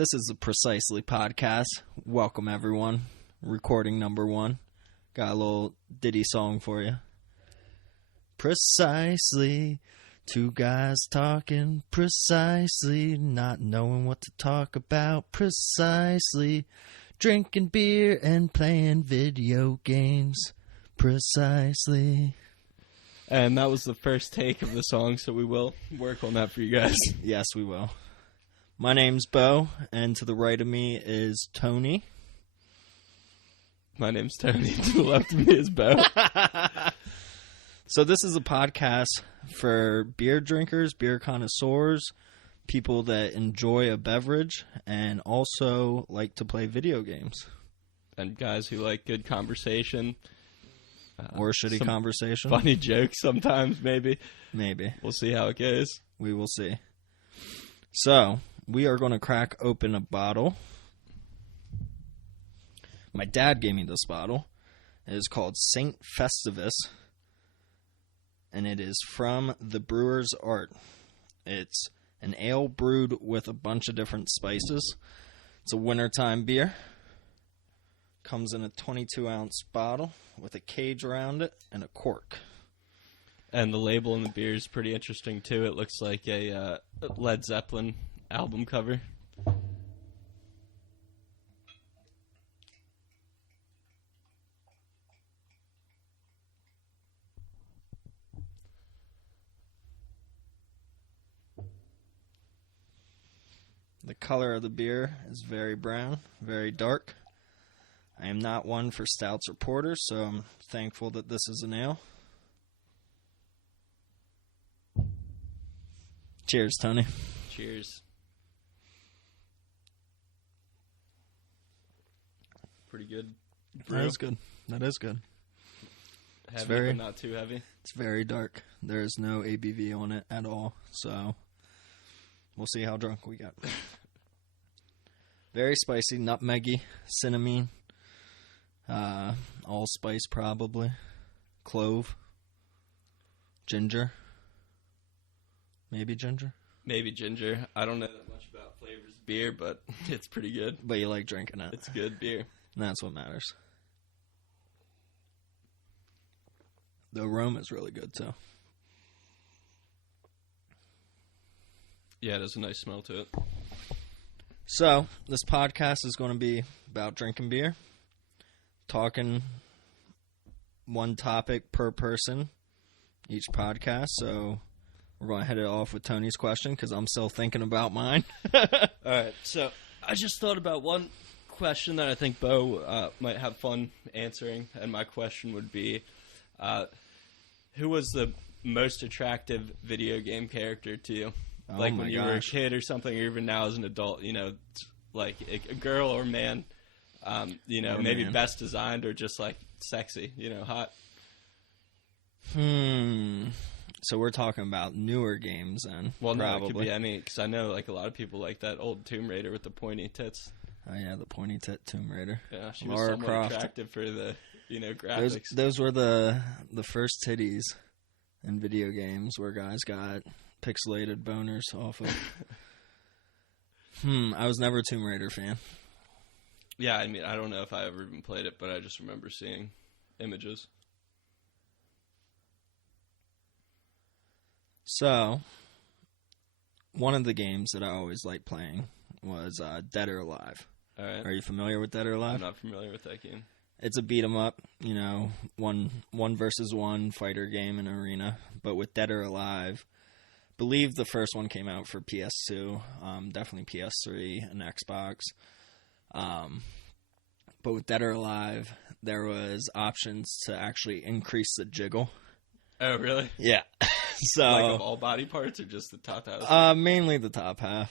This is the Precisely podcast. Welcome, everyone. Recording number 1. Got a little ditty song for you. Precisely, two guys talking precisely, not knowing what to talk about precisely, drinking beer and playing video games precisely. And that was the first take of the song, so we will work on that for you guys. Yes, we will. My name's Bo, and to the right of me is Tony. My name's Tony. To the left of me is Bo. So this is a podcast for beer drinkers, beer connoisseurs, people that enjoy a beverage, and also like to play video games. And guys who like good conversation. Or shitty conversation. Funny jokes sometimes, maybe. Maybe. We'll see how it goes. We will see. So, we are going to crack open a bottle. My dad gave me this bottle. It is called St. Festivus. And it is from the Brewer's Art. It's an ale brewed with a bunch of different spices. It's a wintertime beer. Comes in a 22-ounce bottle with a cage around it and a cork. And the label on the beer is pretty interesting, too. It looks like a Led Zeppelin album cover. The color of the beer is very brown, very dark. I am not one for stouts or porters, so I'm thankful that this is an ale. Cheers, Tony. Cheers. Pretty good. That is good. That is good. Heavy, very, but not too heavy. It's very dark. There is no ABV on it at all, so we'll see how drunk we get. Very spicy, nutmeggy, cinnamon, allspice probably, clove, ginger, maybe ginger. Maybe ginger. I don't know that much about flavors of beer, but it's pretty good. But you like drinking it. It's good beer. And that's what matters. The aroma is really good, too. Yeah, it has a nice smell to it. So, this podcast is going to be about drinking beer, talking one topic per person each podcast. So, we're going to head it off with Tony's question because I'm still thinking about mine. All right, so I just thought about one question that I think Bo might have fun answering, and my question would be, who was the most attractive video game character to you? Like when you were a kid or something, or even now as an adult, you know, like a girl or man, you know, maybe best designed or just like sexy, you know, hot. So we're talking about newer games then. Well, probably. No, it could be any, because I know like a lot of people like that old Tomb Raider with the pointy tits. Oh yeah, the pointy tit Tomb Raider. Yeah, she was Lara somewhat Croft. attractive for the, you know, graphics. Those were the first titties in video games where guys got pixelated boners off of. I was never a Tomb Raider fan. Yeah, I mean, I don't know if I ever even played it, but I just remember seeing images. So, one of the games that I always liked playing was Dead or Alive. All right. Are you familiar with Dead or Alive? I'm not familiar with that game. It's a beat 'em up, you know, one versus one fighter game in arena. But with Dead or Alive, I believe the first one came out for PS2, definitely PS3 and Xbox. But with Dead or Alive, there was options to actually increase the jiggle. Oh, really? Yeah. So like of all body parts or just the top half? Mainly the top half.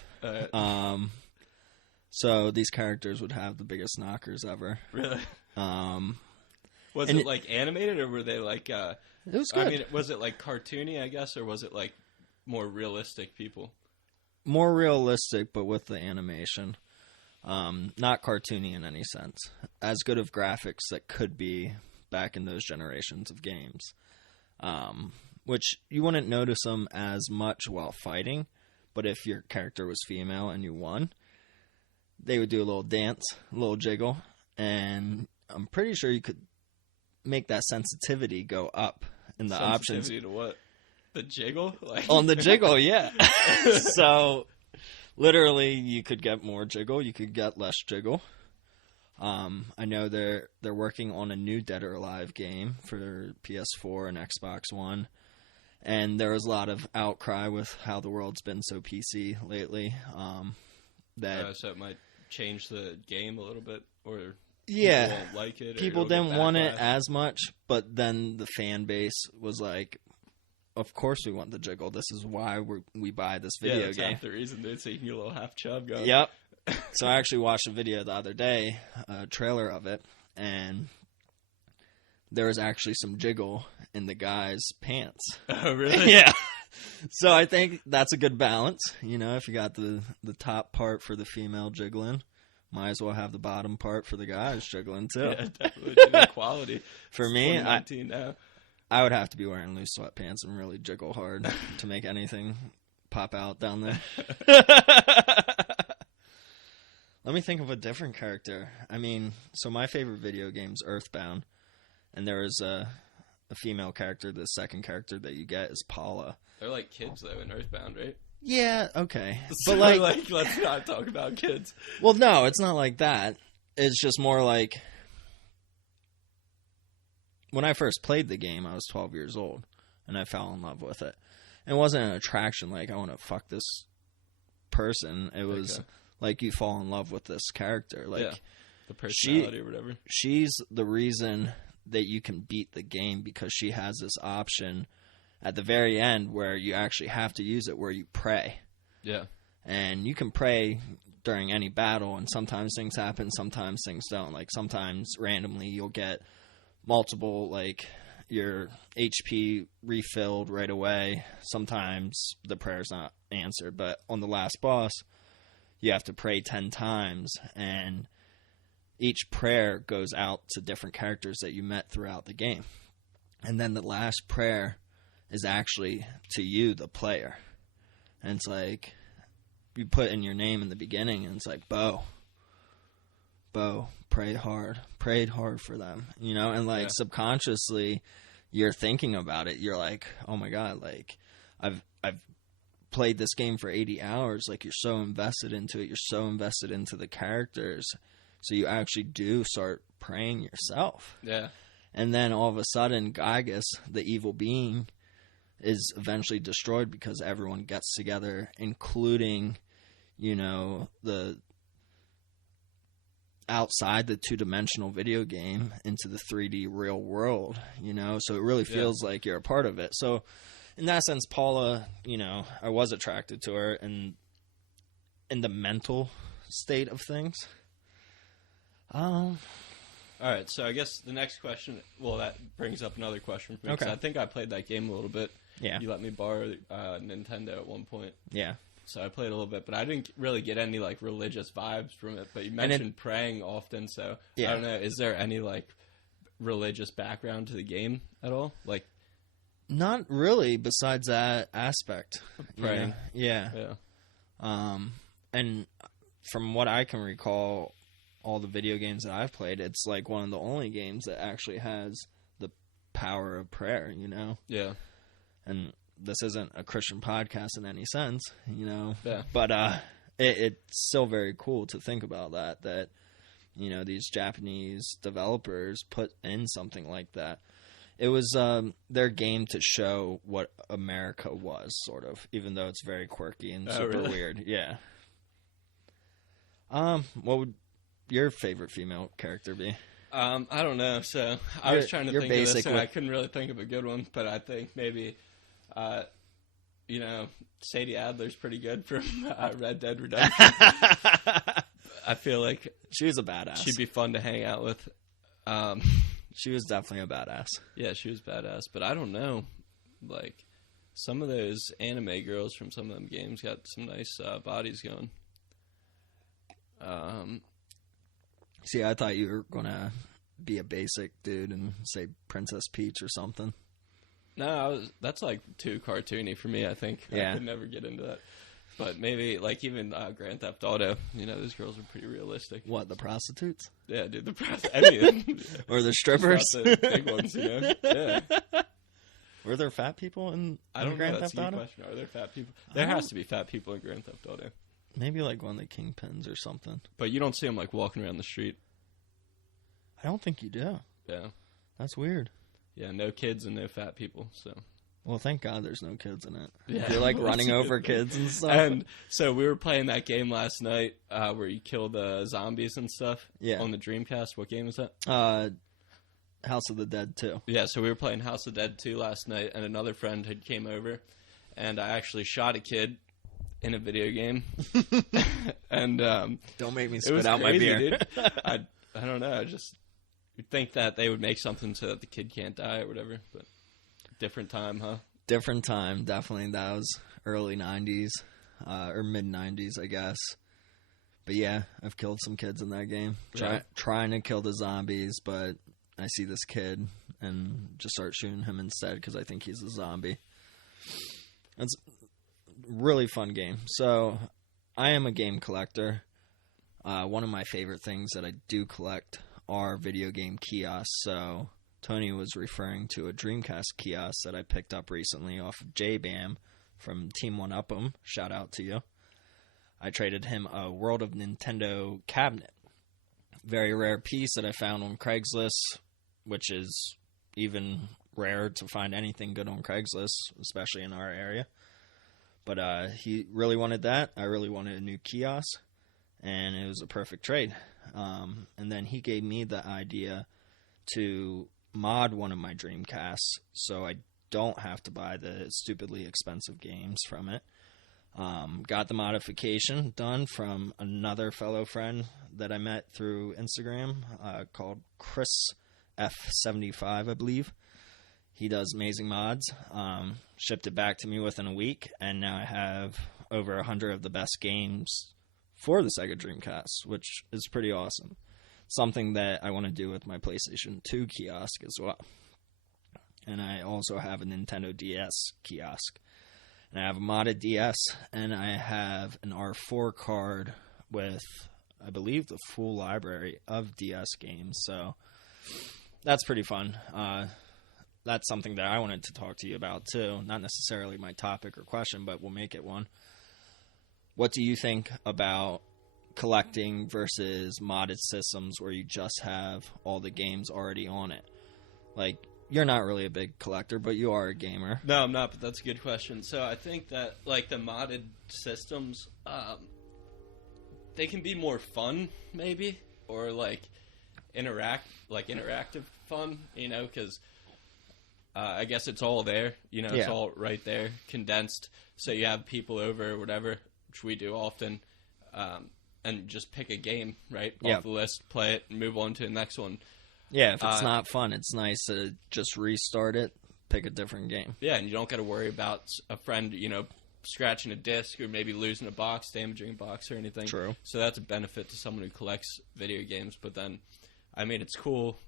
So these characters would have the biggest knockers ever. Really? Was it it like animated or were they like? It was good. I mean, was it like cartoony? I guess, or was it like more realistic people? More realistic, but with the animation. Not cartoony in any sense. As good of graphics that could be back in those generations of games. Which you wouldn't notice them as much while fighting, but if your character was female and you won, they would do a little dance, a little jiggle, and I'm pretty sure you could make that sensitivity go up in the options. Sensitivity to what? The jiggle? Like... On the jiggle, yeah. So, literally, you could get more jiggle, you could get less jiggle. I know they're working on a new Dead or Alive game for PS4 and Xbox One, and there was a lot of outcry with how the world's been so PC lately. So it might change the game a little bit, or yeah, people won't like it. People didn't want it as much, but then the fan base was like, "Of course we want the jiggle. This is why we buy this video that's game." half the reason, dude. So you can get a little half chub going. Yep. So I actually watched a video the other day, a trailer of it, and there was actually some jiggle in the guy's pants. Oh, really? Yeah. So I think that's a good balance. You know, if you got the top part for the female jiggling, might as well have the bottom part for the guys jiggling too. Yeah, definitely. Dude, equality. For me, I would have to be wearing loose sweatpants and really jiggle hard to make anything pop out down there. Let me think of a different character. I mean, so my favorite video game's Earthbound, and there is a female character. The second character that you get is Paula. They're like kids, though, in Earthbound, right? Yeah, okay. So, but let's not talk about kids. Well, no, it's not like that. It's just more like, when I first played the game, I was 12 years old, and I fell in love with it. It wasn't an attraction like, I want to fuck this person. It was like you fall in love with this character. Like, the personality or whatever. She's the reason that you can beat the game, because she has this option at the very end where you actually have to use it, where you pray. Yeah. And you can pray during any battle, and sometimes things happen, sometimes things don't. Like, sometimes randomly you'll get multiple, like, your HP refilled right away. Sometimes the prayer's not answered. But on the last boss, you have to pray 10 times, and each prayer goes out to different characters that you met throughout the game. And then the last prayer is actually to you, the player. And it's like, you put in your name in the beginning, and it's like, Bo, prayed hard for them, you know? And like, subconsciously, you're thinking about it. You're like, oh my God, like, I've played this game for 80 hours. Like, you're so invested into it. You're so invested into the characters. So you actually do start praying yourself. Yeah. And then all of a sudden, Gygas, the evil being, is eventually destroyed because everyone gets together, including, you know, the outside the two-dimensional video game into the 3D real world, you know? So it really feels like you're a part of it. So in that sense, Paula, you know, I was attracted to her, and in the mental state of things. All right, so I guess the next question, well, that brings up another question for me. Okay. I think I played that game a little bit. Yeah. You let me borrow Nintendo at one point. Yeah. So I played a little bit, but I didn't really get any, like, religious vibes from it. But you mentioned praying often, so I don't know. Is there any, like, religious background to the game at all? Like, not really, besides that aspect. Praying. Yeah. And from what I can recall, all the video games that I've played, it's like one of the only games that actually has the power of prayer, you know? Yeah. And this isn't a Christian podcast in any sense, you know? Yeah. But it's still very cool to think about that, you know, these Japanese developers put in something like that. It was their game to show what America was, sort of, even though it's very quirky and super weird. Yeah. What would your favorite female character be? I don't know. So I was trying to think of this, and I couldn't really think of a good one. But I think maybe, you know, Sadie Adler's pretty good from Red Dead Redemption. I feel like she was a badass. She'd be fun to hang out with. She was definitely a badass. Yeah, she was badass. But I don't know, like, some of those anime girls from some of them games got some nice bodies going. See, I thought you were gonna be a basic dude and say Princess Peach or something. No, that's like too cartoony for me, I think. Yeah. I could never get into that. But maybe, like, even Grand Theft Auto, you know, those girls are pretty realistic. What, the prostitutes? Yeah, dude, any Or the strippers? Just not the big ones, you know? Yeah. Were there fat people in I don't Grand know. That's Theft a good Auto? question. Are there fat people? There has to be fat people in Grand Theft Auto. Maybe like one of the kingpins or something. But you don't see them, like, walking around the street. I don't think you do. Yeah. That's weird. Yeah, no kids and no fat people, so. Well, thank God there's no kids in it. Yeah. You're like running over kids and stuff. And so we were playing that game last night where you kill the zombies and stuff on the Dreamcast. What game is that? House of the Dead 2. Yeah, so we were playing House of the Dead 2 last night, and another friend had came over, and I actually shot a kid in a video game. And don't make me it spit was out crazy, my beer. Dude. I don't know. I just you'd think that they would make something so that the kid can't die or whatever, but different time, huh? Different time, definitely. That was early 90s, or mid 90s, I guess. But yeah, I've killed some kids in that game. Trying to kill the zombies, but I see this kid and just start shooting him instead because I think he's a zombie. It's a really fun game. So, I am a game collector. One of my favorite things that I do collect are video game kiosks. So, Tony was referring to a Dreamcast kiosk that I picked up recently off of JBam from Team 1UP'em. Shout out to you. I traded him a World of Nintendo cabinet. Very rare piece that I found on Craigslist, which is even rare to find anything good on Craigslist, especially in our area. But he really wanted that. I really wanted a new kiosk, and it was a perfect trade. And then he gave me the idea to mod one of my Dreamcasts so I don't have to buy the stupidly expensive games from it. Got the modification done from another fellow friend that I met through Instagram called Chris F75, I believe. He does amazing mods. Shipped it back to me within a week, and now I have over 100 of the best games for the Sega Dreamcast, which is pretty awesome. Something that I want to do with my PlayStation 2 kiosk as well. And I also have a Nintendo DS kiosk. And I have a modded DS, and I have an R4 card with, I believe, the full library of DS games. So that's pretty fun. That's something that I wanted to talk to you about, too. Not necessarily my topic or question, but we'll make it one. What do you think about collecting versus modded systems where you just have all the games already on it? Like, you're not really a big collector, but you are a gamer. No, I'm not, but that's a good question. So I think that, like, the modded systems, they can be more fun, maybe, or, like, interactive fun, you know, because I guess it's all there, you know, it's all right there, condensed, so you have people over or whatever, which we do often, and just pick a game, right, off the list, play it, and move on to the next one. Yeah, if it's not fun, it's nice to just restart it, pick a different game. Yeah, and you don't got to worry about a friend, you know, scratching a disc or maybe losing a box, damaging a box or anything. True. So that's a benefit to someone who collects video games. But then, I mean, it's cool.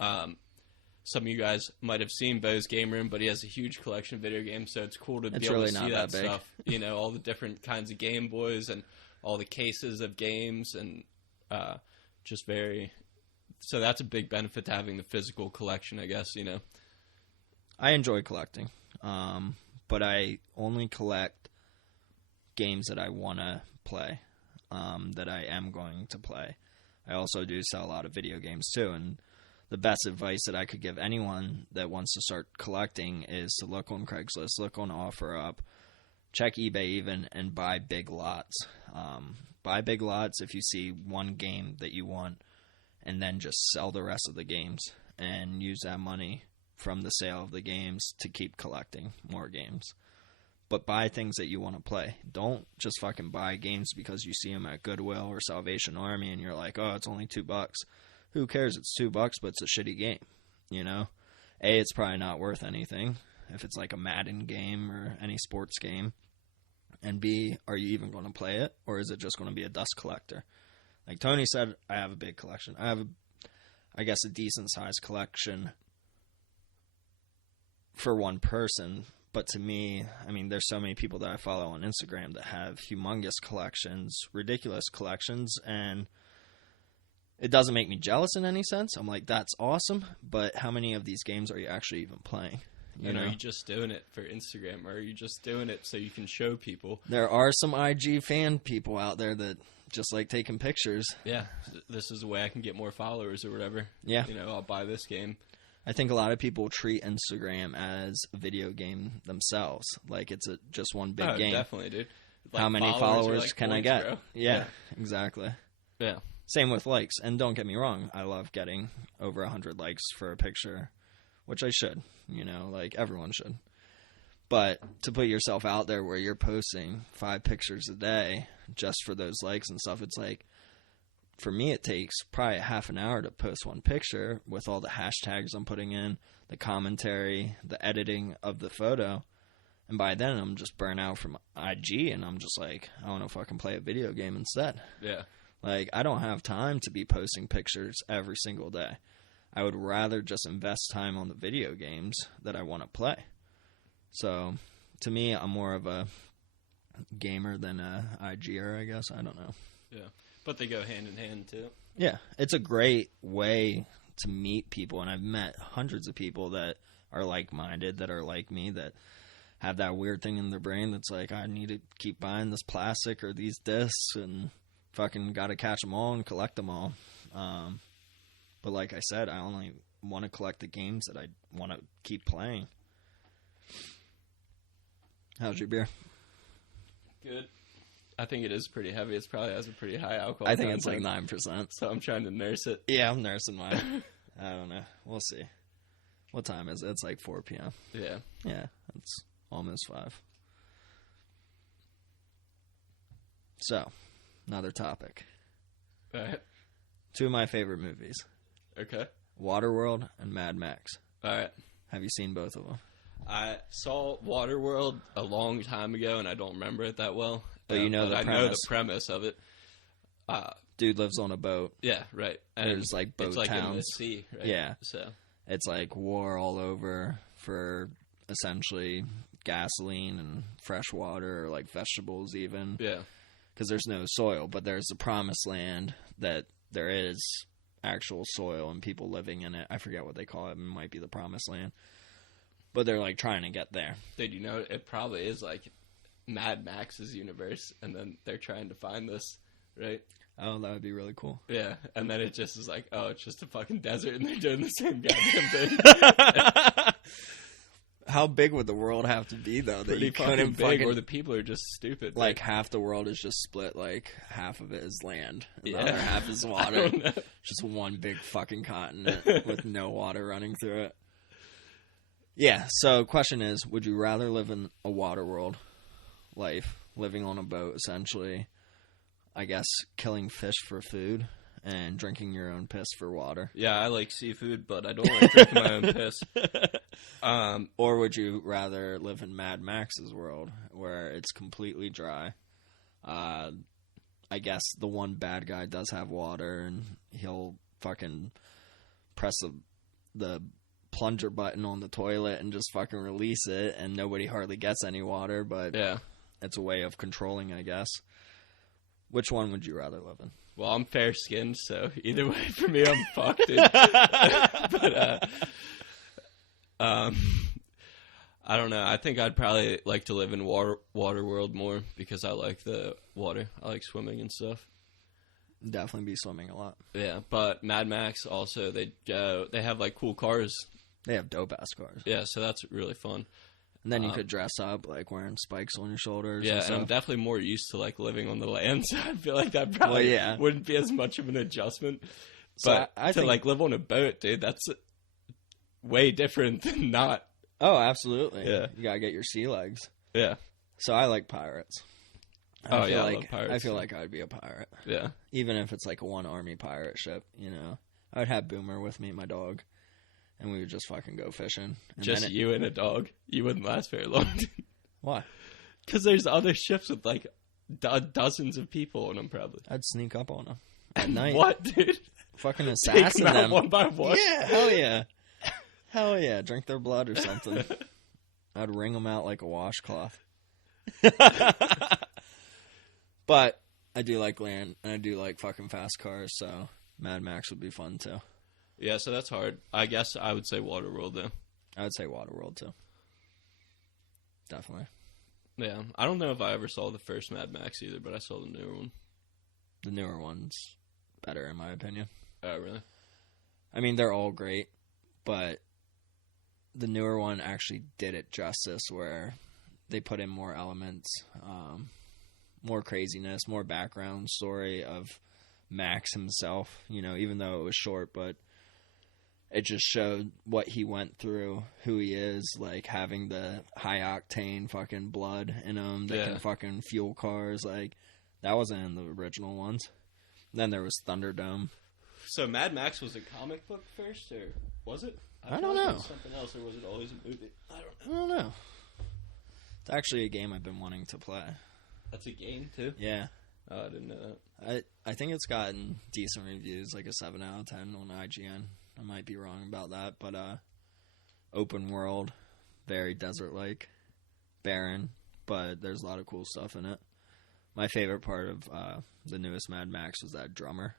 Some of you guys might have seen Bo's game room, but he has a huge collection of video games, so it's cool to be able to see that stuff. You know, all the different kinds of Game Boys and all the cases of games and just very... So that's a big benefit to having the physical collection, I guess, you know. I enjoy collecting, but I only collect games that I want to play, that I am going to play. I also do sell a lot of video games, too, and the best advice that I could give anyone that wants to start collecting is to look on Craigslist, look on OfferUp, check eBay even, and buy big lots. Buy big lots if you see one game that you want, and then just sell the rest of the games and use that money from the sale of the games to keep collecting more games. But buy things that you want to play. Don't just fucking buy games because you see them at Goodwill or Salvation Army and you're like, oh, it's only $2. Who cares? It's $2, but it's a shitty game, you know? A, it's probably not worth anything if it's like a Madden game or any sports game. And B, are you even going to play it, or is it just going to be a dust collector? Like Tony said, I have a big collection. I have, I guess, a decent-sized collection for one person, But to me, I mean, there's so many people that I follow on Instagram that have humongous collections, ridiculous collections, and it doesn't make me jealous in any sense. I'm like, that's awesome, but how many of these games are you actually even playing? And are you just doing it for Instagram, or are you just doing it so you can show people? There are some IG fan people out there that just like taking pictures. Yeah, this is a way I can get more followers or whatever. Yeah. I'll buy this game. I think a lot of people treat Instagram as a video game themselves. Like it's just one big game. Definitely, dude. Like, how many followers like can points, I get? Bro. Yeah, exactly. Yeah. Same with likes. And don't get me wrong, I love getting over 100 likes for a picture, which I should, like everyone should. But to put yourself out there where you're posting 5 pictures a day just for those likes and stuff, it's like, for me, it takes probably half an hour to post one picture with all the hashtags I'm putting in, the commentary, the editing of the photo. And by then, I'm just burnt out from IG, and I'm just like, I don't know if I can play a video game instead. Yeah. Like, I don't have time to be posting pictures every single day. I would rather just invest time on the video games that I want to play. So, to me, I'm more of a gamer than a IGer, I guess. I don't know. Yeah. But they go hand in hand, too. Yeah. It's a great way to meet people, and I've met hundreds of people that are like-minded, that are like me, that have that weird thing in their brain that's like, I need to keep buying this plastic or these discs, and fucking got to catch them all and collect them all. But like I said, I only want to collect the games that I want to keep playing. How's your beer? Good. I think it is pretty heavy. It probably has a pretty high alcohol I think it's like content. 9%. So I'm trying to nurse it. Yeah, I'm nursing mine. I don't know. We'll see. What time is it? It's like 4 p.m. Yeah. Yeah, it's almost 5. So, another topic. All right. 2 of my favorite movies. Okay. Waterworld and Mad Max. All right. Have you seen both of them? I saw Waterworld a long time ago, and I don't remember it that well. But you know the I premise. know the premise of it. Dude lives on a boat. Yeah, right. And There's like boat it's like towns. in the sea, right? Yeah. So It's like war all over for essentially gasoline and fresh water or like vegetables even. yeah, Because there's no soil, but there's the promised land that there is actual soil and people living in it. I forget what they call it. It might be the promised land. But they're like trying to get there. dude, it probably is like Mad Max's universe, and then they're trying to find this, right? Oh, that would be really cool. Yeah, and then it just is like, oh, it's just a fucking desert, and they're doing the same goddamn thing. How big would the world have to be, though, that Pretty you fucking couldn't big, fucking... or the people are just stupid. Like, half the world is just split, like, half of it is land, and Yeah. the other half is I water. don't know. Just one big fucking continent with no water running through it. Yeah, so question is, would you rather live in a water world life, living on a boat, essentially, I guess killing fish for food, and drinking your own piss for water? Yeah, I like seafood, but I don't like drinking my own piss. Or would you rather live in Mad Max's world, where it's completely dry? I guess the one bad guy does have water, and he'll fucking press the plunger button on the toilet and just fucking release it, and nobody hardly gets any water, but Yeah. it's a way of controlling, I guess. Which one would you rather live in? Well, I'm fair-skinned, so either way, for me, I'm fucked, dude. But, I don't know. I think I'd probably like to live in Waterworld more because I like the water. I like swimming and stuff. Definitely be swimming a lot. Yeah, but Mad Max also, they have like cool cars. They have dope-ass cars. Yeah, so that's really fun. And then you could dress up, like, wearing spikes on your shoulders. Yeah, and and stuff. I'm definitely more used to like living on the land, so I feel like that probably yeah. wouldn't be as much of an adjustment. So But I to think... like live on a boat, dude, that's way different than not. Oh, absolutely. Yeah. You gotta get your sea legs. Yeah. So I like pirates. Oh, I yeah, I like, love pirates, I feel too. like I'd be a pirate. Yeah. Even if it's like a one army pirate ship, you know. I would have Boomer with me, my dog, and we would just fucking go fishing. And Just then you and a dog. You wouldn't last very long. Why? Because there's other ships with like dozens of people on them, probably. I'd sneak up on them at night. What, dude? Fucking Take assassin them out them. one by one? Yeah, hell yeah. Hell yeah. Drink their blood or something. I'd wring them out like a washcloth. But I do like land, and I do like fucking fast cars, so Mad Max would be fun too. Yeah, so that's hard. I guess I would say Waterworld, though. I would say Waterworld too. Definitely. Yeah, I don't know if I ever saw the first Mad Max either, but I saw the newer one. The newer one's better, in my opinion. Oh, really? I mean, they're all great, but the newer one actually did it justice, where they put in more elements, more craziness, more background story of Max himself, you know, even though it was short, but it just showed what he went through, who he is, like having the high octane fucking blood in him that can fucking fuel cars. Like, that wasn't in the original ones. Then there was Thunderdome. So Mad Max was a comic book first, or was it? I don't know. It was something else, or was it always a movie? I don't know. It's actually a game I've been wanting to play. That's a game, too? Yeah. Oh, I didn't know that. I think it's gotten decent reviews, like a 7 out of 10 on IGN. I might be wrong about that, but open world, very desert-like, barren, but there's a lot of cool stuff in it. My favorite part of the newest Mad Max was that drummer,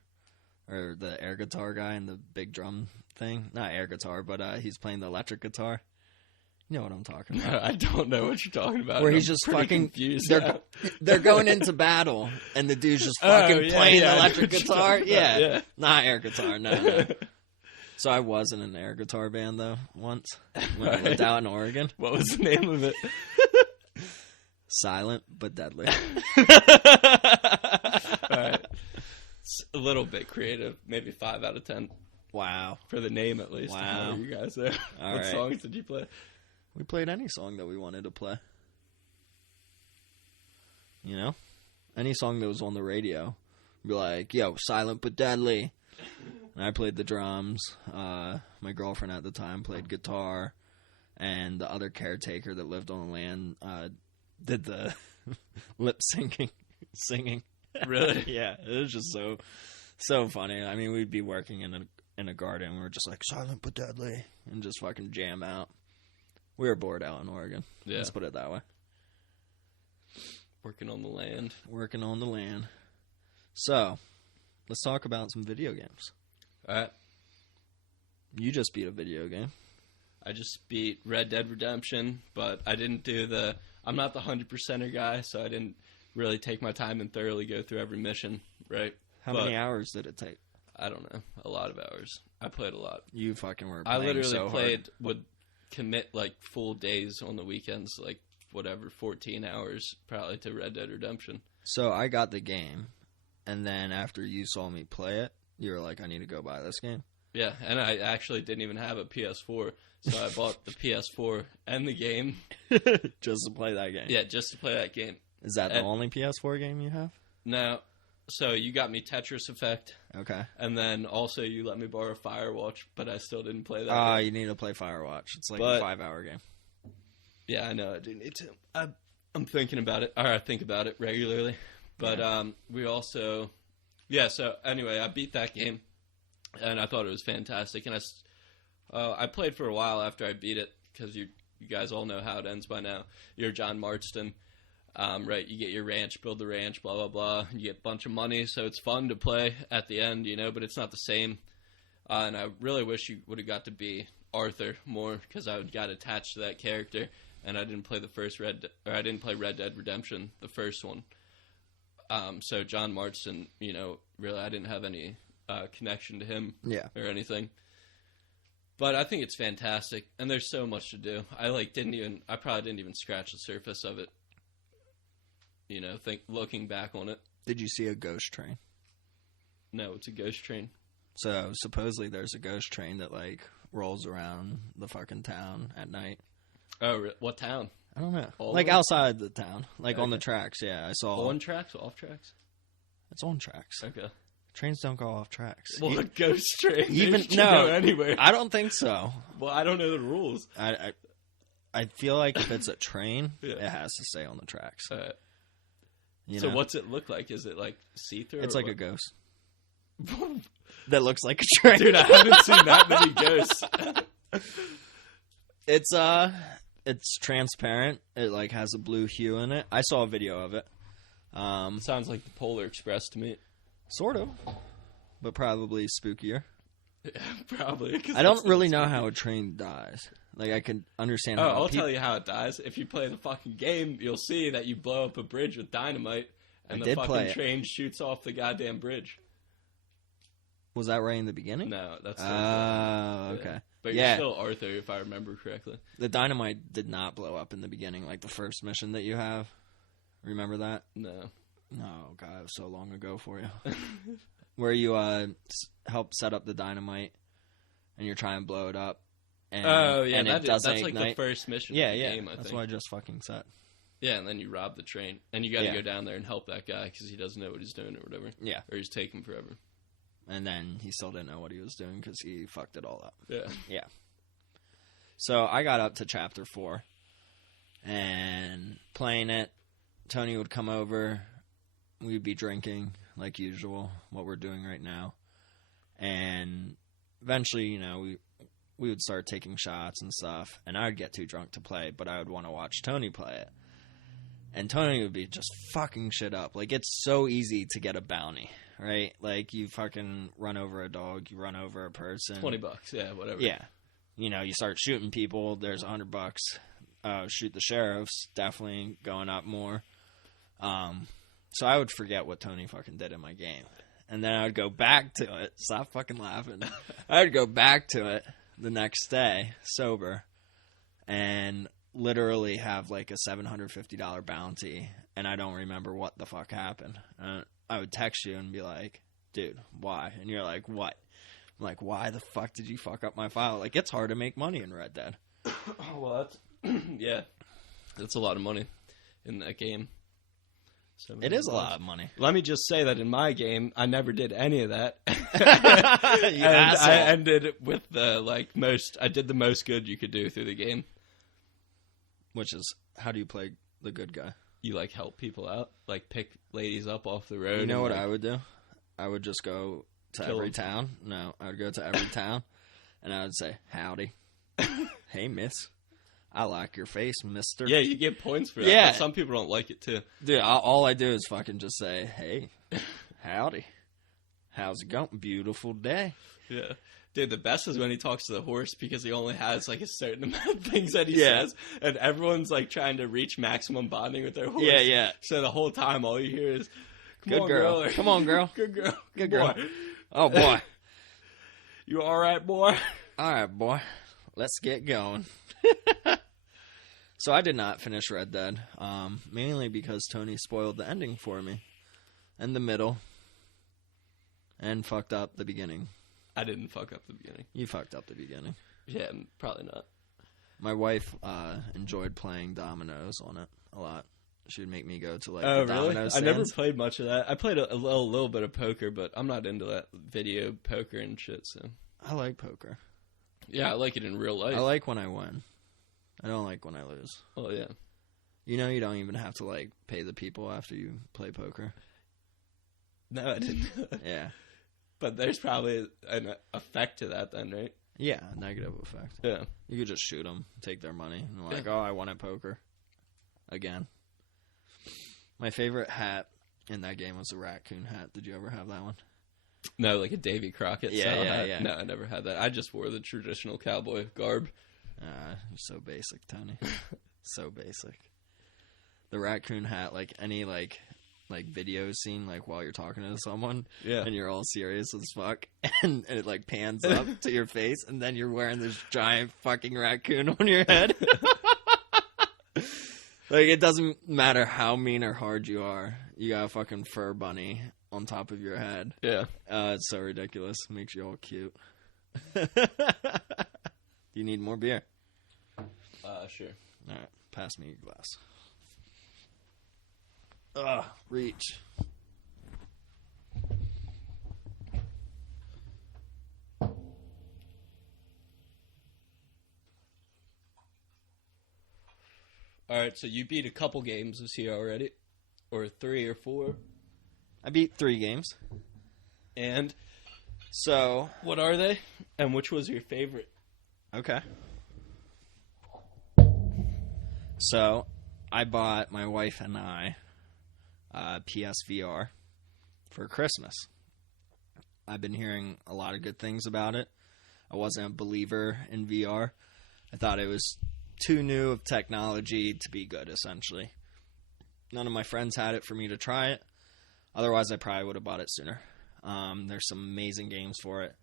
or the air guitar guy and the big drum thing. Not air guitar, but he's playing the electric guitar. You know what I'm talking about. I don't know what you're talking about. Where he's just fucking confused. They're going into battle, and the dude's just fucking playing the electric guitar. Yeah, not air guitar. No. So I was in an air guitar band though once when I lived out in Oregon. What was the name of it? Silent but Deadly. All right, it's a little bit creative. Maybe 5 out of 10. Wow, for the name at least. Wow, you guys there. All what right. songs did you play? We played any song that we wanted to play. You know? Any song that was on the radio. Be like, yo, Silent but Deadly. And I played the drums. My girlfriend at the time played guitar. And the other caretaker that lived on the land did the lip singing. Really? Yeah, it was just so funny. I mean, we'd be working in a garden. We were just like, Silent but Deadly. And just fucking jam out. We were bored out in Oregon. Yeah. Let's put it that way. Working on the land. Working on the land. So, let's talk about some video games. All right. You just beat a video game. I just beat Red Dead Redemption, but I didn't do I'm not the 100%er guy, so I didn't really take my time and thoroughly go through every mission, right? How many hours did it take? I don't know. A lot of hours. I played a lot. You fucking were playing I literally so played, hard. would commit like full days on the weekends, like whatever, 14 hours probably to Red Dead Redemption. So I got the game, and then after you saw me play it, you were like, I need to go buy this game. Yeah, and I actually didn't even have a PS4, so I bought the PS4 and the game. Just to play that game. Yeah, just to play that game. Is that the only PS4 game you have? No. So you got me Tetris Effect. Okay. And then also you let me borrow Firewatch, but I still didn't play that. You need to play Firewatch. It's like a 5-hour game. Yeah, I know. I do need to. I'm thinking about it. Or I think about it regularly. But we also... Yeah, so anyway, I beat that game, and I thought it was fantastic. And I played for a while after I beat it, because you guys all know how it ends by now. You're John Marston. Right, you get your ranch, build the ranch, blah, blah, blah. You get a bunch of money, so it's fun to play at the end, you know, but it's not the same. And I really wish you would have got to be Arthur more, because I got attached to that character, and I didn't play I didn't play Red Dead Redemption, the first one. So John Marston, you know, really I didn't have any connection to him or anything. But I think it's fantastic, and there's so much to do. I probably didn't even scratch the surface of it. You know, looking back on it. Did you see a ghost train? No, it's a ghost train. So supposedly there's a ghost train that like rolls around the fucking town at night. Oh, what town? I don't know. All like of it? outside the town, like on the tracks. Yeah, I saw. On tracks, off tracks. It's on tracks. Okay. Trains don't go off tracks. Well, a ghost train. Even can no, go anywhere. I don't think so. Well, I don't know the rules. I feel like if it's a train, Yeah. it has to stay on the tracks. You So know? what's it look like? Is it like see-through? It's or like what? a ghost that looks like a train. Dude, I haven't seen that many ghosts. It's transparent. It like has a blue hue in it. I saw a video of it. Sounds like the Polar Express to me. Sort of, but probably spookier. Yeah, probably. I don't really know how a train dies. Like, I can understand how... I'll tell you how it dies. If you play the fucking game, you'll see that you blow up a bridge with dynamite, and the fucking train shoots off the goddamn bridge. Was that right in the beginning? No, that's... okay. Yeah. But you're still Arthur, if I remember correctly. The dynamite did not blow up in the beginning, like the first mission that you have. Remember that? No. No, God, it was so long ago for you. Where you help set up the dynamite, and you're trying to blow it up. And, that's like the first mission of the game, I think. That's what I just fucking said. Yeah, and then you rob the train. And you gotta go down there and help that guy, because he doesn't know what he's doing or whatever. Yeah. Or he's taking forever. And then he still didn't know what he was doing, because he fucked it all up. Yeah. Yeah. So I got up to chapter 4, and playing it, Tony would come over, we'd be drinking, like usual, what we're doing right now. And eventually, you know, we would start taking shots and stuff, and I would get too drunk to play, but I would want to watch Tony play it. And Tony would be just fucking shit up. Like, it's so easy to get a bounty, right? Like, you fucking run over a dog, you run over a person. $20, yeah, whatever. Yeah. You know, you start shooting people, there's $100. Shoot the sheriffs, definitely going up more. So I would forget what Tony fucking did in my game. And then I would go back to it. Stop fucking laughing. I would go back to it the next day, sober, and literally have like a $750 bounty, and I don't remember what the fuck happened. I would text you and be like, dude, why? And you're like, what? I'm like, why the fuck did you fuck up my file? Like, it's hard to make money in Red Dead. Oh, well, yeah. That's a lot of money in that game. It is a lot of money. Let me just say that in my game, I never did any of that. You asshole. I ended with I did the most good you could do through the game. Which is, how do you play the good guy? You, help people out. Pick ladies up off the road. You know what I would do? I would just go to every town. No, I would go to every town, and I would say, howdy. Hey, miss. I like your face, mister. Yeah, you get points for that. Yeah. But some people don't like it, too. Dude, all I do is fucking just say, hey, howdy. How's it going? Beautiful day. Yeah. Dude, the best is when he talks to the horse, because he only has, a certain amount of things that he says, and everyone's, trying to reach maximum bonding with their horse. Yeah, yeah. So the whole time, all you hear is, Good girl. Come on, girl. Good girl. Good girl. Oh, boy. You all right, boy? All right, boy. Let's get going. So I did not finish Red Dead, mainly because Tony spoiled the ending for me, and the middle, and fucked up the beginning. I didn't fuck up the beginning. You fucked up the beginning. Yeah, probably not. My wife enjoyed playing dominoes on it a lot. She would make me go to the really? domino stands. I never played much of that. I played a little bit of poker, but I'm not into that video poker and shit. So I like poker. Yeah, I like it in real life. I like when I win. I don't like when I lose. Oh, yeah. You know you don't even have to, pay the people after you play poker. No, I didn't. Yeah. But there's probably an effect to that then, right? Yeah, negative effect. Yeah. You could just shoot them, take their money, and oh, I won at poker. Again. My favorite hat in that game was the raccoon hat. Did you ever have that one? No, like a Davy Crockett style hat. Yeah. No, I never had that. I just wore the traditional cowboy garb. You're so basic, Tony. So basic. The raccoon hat, any video scene, while you're talking to someone, and you're all serious as fuck, and it pans up to your face, and then you're wearing this giant fucking raccoon on your head. It doesn't matter how mean or hard you are, you got a fucking fur bunny on top of your head. Yeah. It's so ridiculous. Makes you all cute. You need more beer? Sure. All right, pass me your glass. Reach. All right, so you beat a couple games this year already, or 3 or 4. I beat 3 games. And so, what are they? And which was your favorite? Okay. So, I bought my wife and I PSVR for Christmas. I've been hearing a lot of good things about it. I wasn't a believer in VR. I thought it was too new of technology to be good, essentially. None of my friends had it for me to try it. Otherwise, I probably would have bought it sooner. There's some amazing games for it.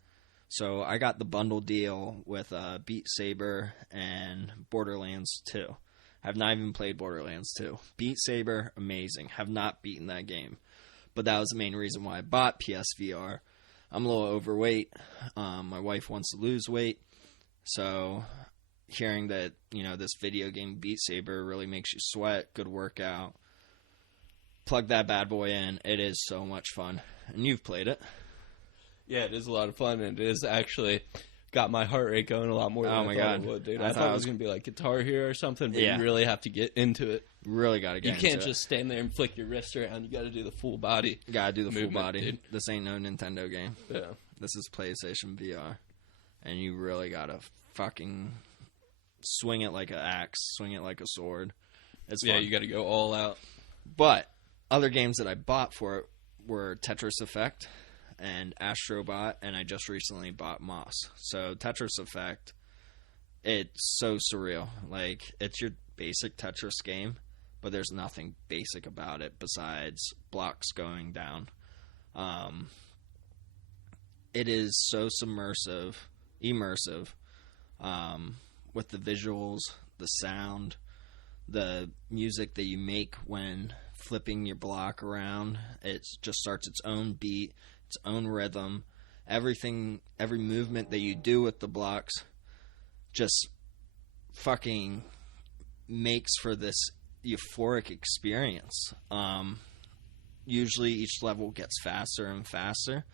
So I got the bundle deal with Beat Saber and Borderlands 2. I've not even played Borderlands 2. Beat Saber, amazing. Have not beaten that game. But that was the main reason why I bought PSVR. I'm a little overweight. My wife wants to lose weight. So hearing that, this video game Beat Saber really makes you sweat, good workout. Plug that bad boy in. It is so much fun. And you've played it. Yeah, it is a lot of fun, and it is actually got my heart rate going a lot more than I thought it would, dude. I thought it was going to be like Guitar Hero or something, but you really have to get into it. Really got to get into it. You can't just stand there and flick your wrist around. You got to do the full body. You got to do the full body. Dude. This ain't no Nintendo game. Yeah. This is PlayStation VR. And you really got to fucking swing it like an axe, swing it like a sword. It's fun. Yeah, you got to go all out. But other games that I bought for it were Tetris Effect and Astrobot, and I just recently bought Moss. So Tetris Effect, it's so surreal. Like, it's your basic Tetris game, but there's nothing basic about it besides blocks going down. It is so immersive, with the visuals, the sound, the music that you make when flipping your block around. It just starts its own beat, its own rhythm. Everything, every movement that you do with the blocks just fucking makes for this euphoric experience. Usually each level gets faster and faster.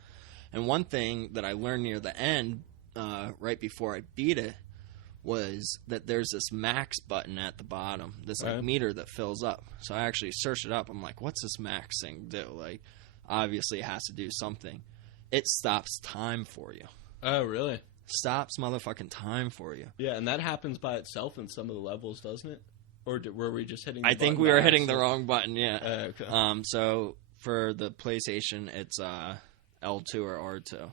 And one thing that I learned near the end, right before I beat it, was that there's this max button at the bottom, this like meter that fills up. So I actually searched it up. I'm like, what's this max thing do? Like, obviously it has to do something. It stops time for you. Oh, really? Stops motherfucking time for you. Yeah, and that happens by itself in some of the levels, doesn't it? Or were we just hitting the I think we were hitting the wrong button, yeah. Okay. So for the PlayStation, it's L2 or R2.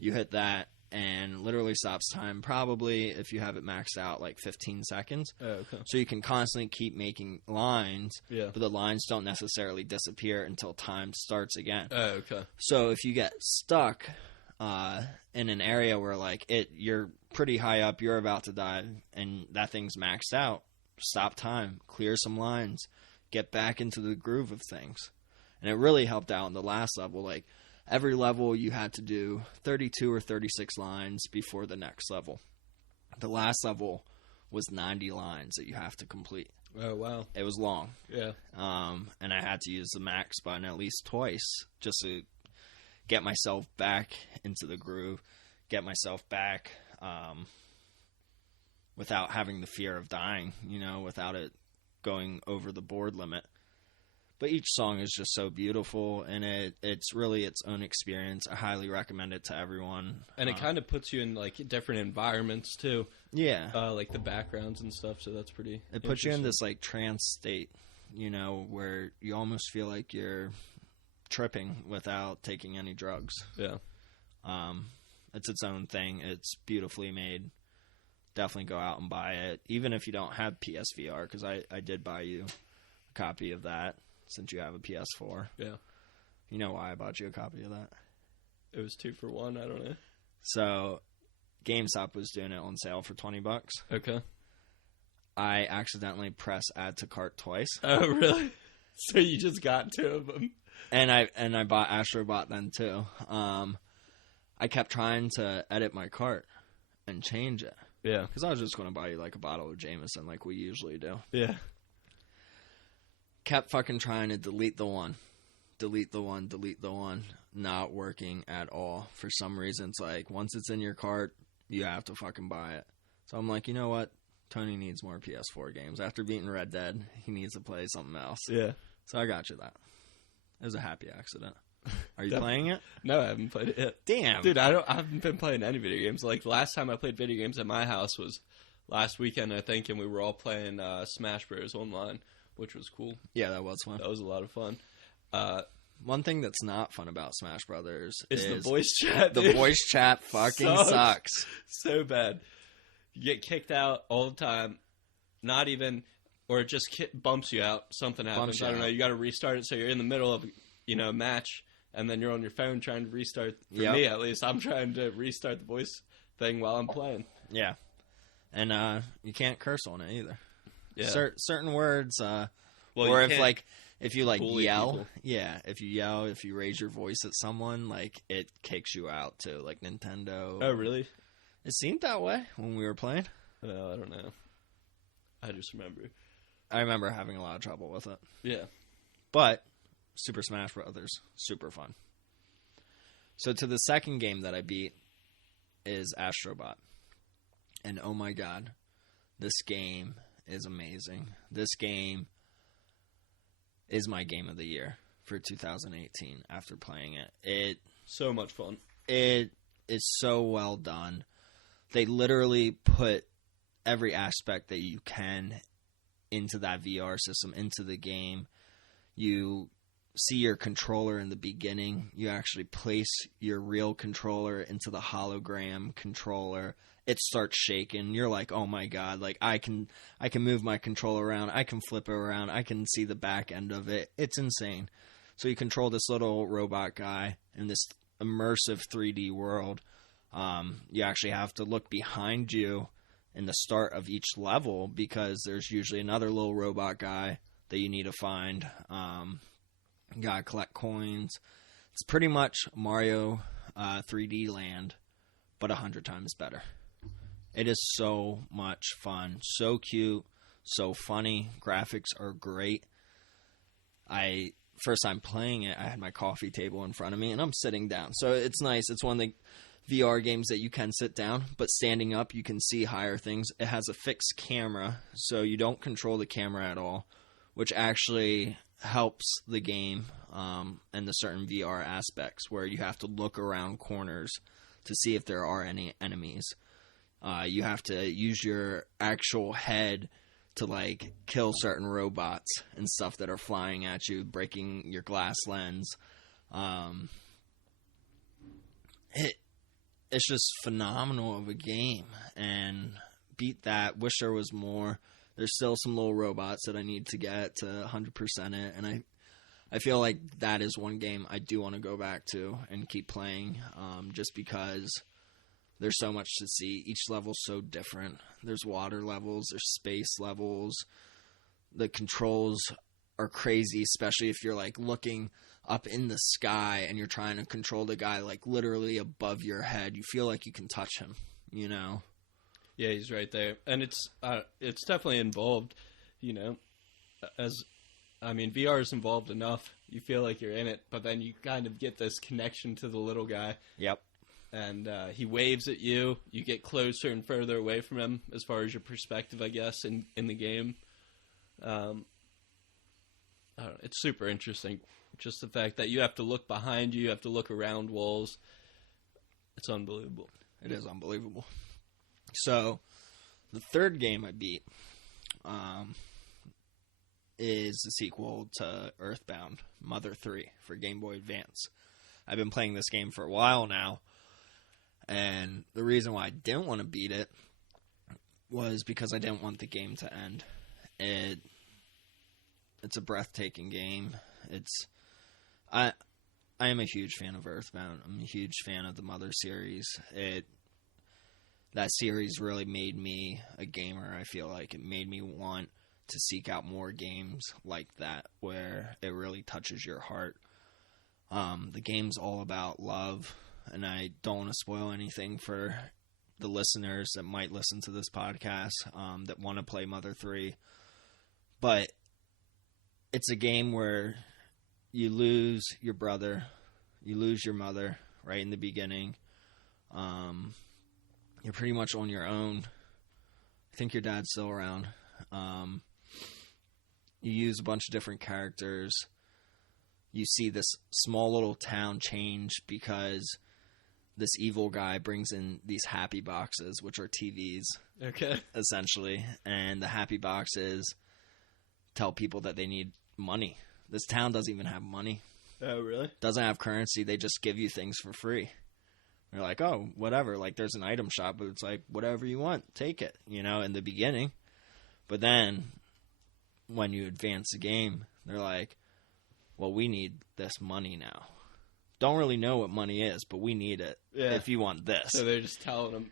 You hit that, and literally stops time, probably, if you have it maxed out, like 15 seconds. Oh, okay. So you can constantly keep making lines, but the lines don't necessarily disappear until time starts again. Oh, okay. So if you get stuck in an area where, like, you're pretty high up, you're about to die, and that thing's maxed out, stop time, clear some lines, get back into the groove of things. And it really helped out in the last level, like, every level you had to do 32 or 36 lines before the next level. The last level was 90 lines that you have to complete. Oh, wow. It was long. Yeah. And I had to use the max button at least twice just to get myself back into the groove, get myself back without having the fear of dying, without it going over the board limit. But each song is just so beautiful, and it's really its own experience. I highly recommend it to everyone. And it kind of puts you in, like, different environments, too. Yeah. Like the backgrounds and stuff, so that's pretty It puts you in this, like, trance state, where you almost feel like you're tripping without taking any drugs. Yeah. It's its own thing. It's beautifully made. Definitely go out and buy it, even if you don't have PSVR, because I did buy you a copy of that. Since you have a PS4. Yeah. You know why I bought you a copy of that? It was 2 for 1, I don't know. So, GameStop was doing it on sale for $20. Okay. I accidentally pressed add to cart twice. Oh, really? So you just got 2 of them. And I bought Astrobot then too. I kept trying to edit my cart and change it. Yeah. Because I was just going to buy you like a bottle of Jameson like we usually do. Yeah. Kept fucking trying to delete the one. Not working at all. For some reason, it's like, once it's in your cart, you have to fucking buy it. So I'm like, you know what? Tony needs more PS4 games. After beating Red Dead, he needs to play something else. Yeah. So I got you that. It was a happy accident. Are you playing it? No, I haven't played it yet. Damn. Dude, I haven't been playing any video games. Like, the last time I played video games at my house was, last weekend, I think, and we were all playing Smash Bros. Online, which was cool. Yeah, that was fun. That was a lot of fun. One thing that's not fun about Smash Brothers is the voice chat. The voice chat fucking sucks. So bad. You get kicked out all the time. Not even, or it just bumps you out. Something happens. I don't know. You got to restart it. So you're in the middle of, a match, and then you're on your phone trying to restart. For me, at least, I'm trying to restart the voice thing while I'm playing. Yeah, and you can't curse on it either. Yeah, certain words. Or if you yell, people. if you yell, if you raise your voice at someone, like it kicks you out too. Like Nintendo. Oh, really? It seemed that way when we were playing. No, I don't know. I just remember. I remember having a lot of trouble with it. Yeah. But Super Smash Brothers, super fun. So to the second game that I beat is Astrobot. And oh my god, this game is amazing. This game is my game of the year for 2018 after playing it. So much fun. It is so well done. They literally put every aspect that you can into that VR system, into the game. You see your controller in the beginning. You actually place your real controller into the hologram controller. It starts shaking. You're like, oh my god, like I can move my controller around. I can flip it around. I can see the back end of it. It's insane. So you control this little robot guy in this immersive 3D world. You actually have to look behind you in the start of each level because there's usually another little robot guy that you need to find. You gotta collect coins. It's pretty much Mario 3D Land, but 100 times better. It is so much fun, so cute, so funny. Graphics are great. First time playing it, I had my coffee table in front of me, and I'm sitting down. So it's nice. It's one of the VR games that you can sit down, but standing up, you can see higher things. It has a fixed camera, so you don't control the camera at all, which actually helps the game and the certain VR aspects where you have to look around corners to see if there are any enemies. You have to use your actual head to kill certain robots and stuff that are flying at you, breaking your glass lens. It's just phenomenal of a game, and beat that. Wish there was more. There's still some little robots that I need to get to 100% it, and I feel like that is one game I do want to go back to and keep playing, just because there's so much to see. Each level's so different. There's water levels, there's space levels. The controls are crazy, especially if you're looking up in the sky and you're trying to control the guy literally above your head. You feel like you can touch him, Yeah, he's right there. And it's definitely involved, VR is involved enough. You feel like you're in it, but then you kind of get this connection to the little guy. Yep. And he waves at you. You get closer and further away from him as far as your perspective, I guess, in the game. I don't know, it's super interesting. Just the fact that you have to look behind you have to look around walls. It's unbelievable. It is unbelievable. So, the third game I beat is the sequel to Earthbound, Mother 3 for Game Boy Advance. I've been playing this game for a while now. And the reason why I didn't want to beat it was because I didn't want the game to end. It's a breathtaking game. I am a huge fan of Earthbound. I'm a huge fan of the Mother series. That series really made me a gamer. I feel like it made me want to seek out more games like that where it really touches your heart. The game's all about love. And I don't want to spoil anything for the listeners that might listen to this podcast that want to play Mother 3. But it's a game where you lose your brother, you lose your mother right in the beginning. You're pretty much on your own. I think your dad's still around. You use a bunch of different characters. You see this small little town change because this evil guy brings in these happy boxes, which are TVs, Okay. essentially. And the happy boxes tell people that they need money. This town doesn't even have money. Oh, really? Doesn't have currency. They just give you things for free. They're like, oh, whatever. Like, there's an item shop, but it's like, whatever you want, take it, in the beginning. But then, when you advance the game, they're like, well, we need this money now. Don't really know what money is, but we need it if you want this. So they're just telling them,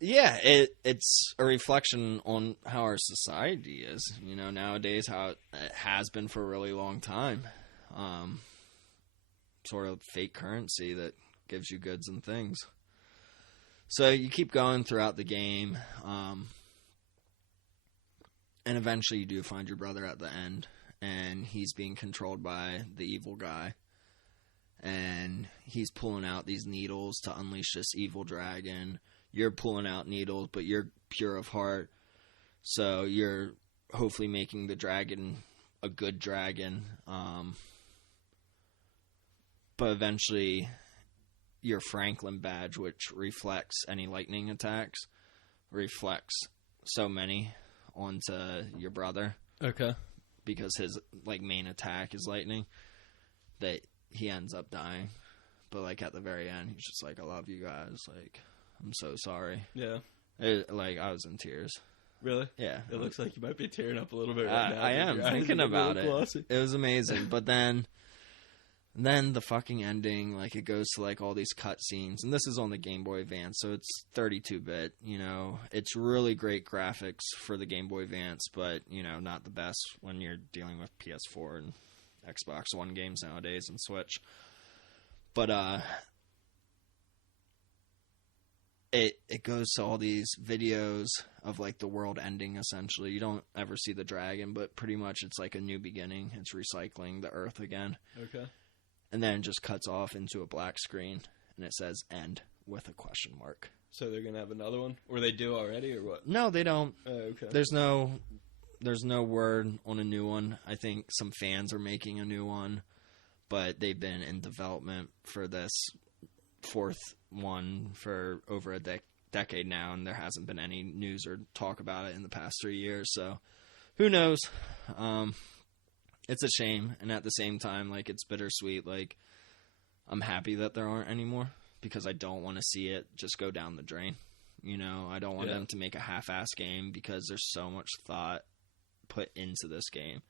Yeah, it's a reflection on how our society is, nowadays, how it has been for a really long time. Sort of fake currency that gives you goods and things. So you keep going throughout the game, and eventually you do find your brother at the end, and he's being controlled by the evil guy, and he's pulling out these needles to unleash this evil dragon. You're pulling out needles, but you're pure of heart, so you're hopefully making the dragon a good dragon. But eventually, your Franklin badge, which reflects any lightning attacks, reflects so many onto your brother. Okay. Because his main attack is lightning, that he ends up dying. But at the very end, he's just like, "I love you guys. I'm so sorry." Yeah. I was in tears. Really? Yeah. It looks like you might be tearing up a little bit right now. I am thinking about it. It was amazing. But then the fucking ending, it goes to all these cutscenes, and this is on the Game Boy Advance, so it's 32-bit. It's really great graphics for the Game Boy Advance, but not the best when you're dealing with PS4 and Xbox One games nowadays and Switch. But it goes to all these videos of the world ending. Essentially, you don't ever see the dragon, but pretty much it's a new beginning. It's recycling the Earth again. Okay. And then it just cuts off into a black screen, and it says "end" with a question mark. So they're gonna have another one, or they do already, or what? No, they don't. Oh, okay. There's no word on a new one. I think some fans are making a new one, but they've been in development for this fourth one for over a decade now, and there hasn't been any news or talk about it in the past 3 years. So, who knows? It's a shame, and at the same time, it's bittersweet. I'm happy that there aren't anymore, because I don't want to see it just go down the drain. I don't want them to make a half-ass game, because there's so much thought put into this game.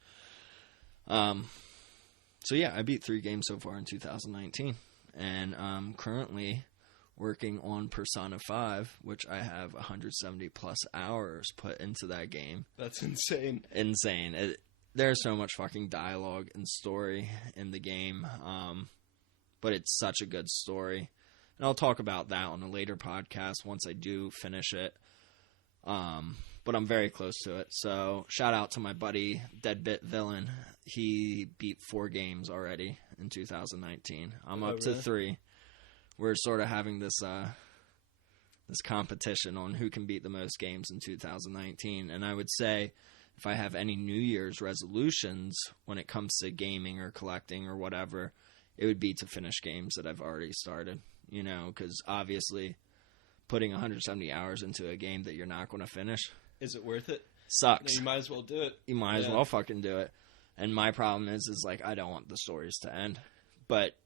So yeah, I beat 3 games so far in 2019, and I'm currently working on Persona 5, which I have 170 plus hours put into that game. That's insane. Insane. There's so much fucking dialogue and story in the game, but it's such a good story. And I'll talk about that on a later podcast once I do finish it. But I'm very close to it. So shout out to my buddy Deadbit Villain. He beat 4 games already in 2019. I'm up to 3. We're sort of having this competition on who can beat the most games in 2019. And I would say, if I have any New Year's resolutions when it comes to gaming or collecting or whatever, it would be to finish games that I've already started. Because obviously putting 170 hours into a game that you're not going to finish, is it worth it? Sucks. No, you might as well do it. You might as well fucking do it. And my problem is I don't want the stories to end. But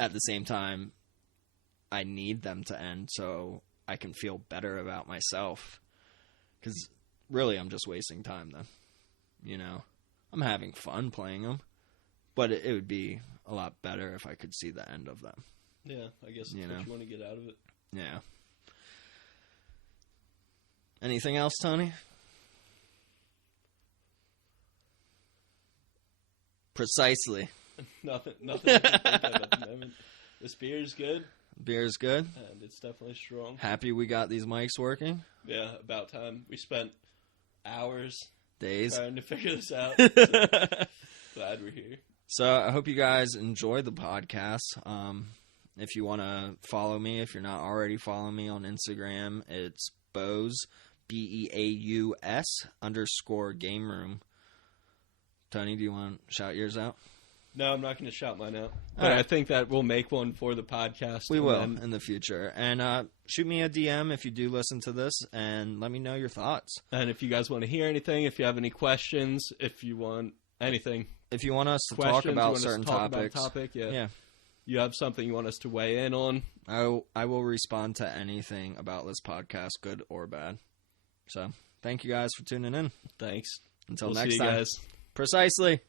at the same time, I need them to end so I can feel better about myself. Because really, I'm just wasting time then. I'm having fun playing them, but it would be a lot better if I could see the end of them. Yeah, I guess that's what you want to get out of it. Yeah. Anything else, Tony? Precisely. Nothing I can think of at the moment. This beer is good. Beer's good. And it's definitely strong. Happy we got these mics working. Yeah, about time. We spent hours, days trying to figure this out. So glad we're here. So I hope you guys enjoy the podcast. If you want to follow me, if you're not already following me on Instagram, it's Beaus, BEAUS _ game room. Tony, do you want to shout yours out? No, I'm not going to shout mine out. But right. I think that we'll make one for the podcast. We will in the future. And shoot me a DM if you do listen to this, and let me know your thoughts. And if you guys want to hear anything, if you have any questions, if you want anything. If you want us to talk about certain topics. Yeah. You have something you want us to weigh in on. I will respond to anything about this podcast, good or bad. So, thank you guys for tuning in. Thanks. Until we'll next see you time. guys. Precisely.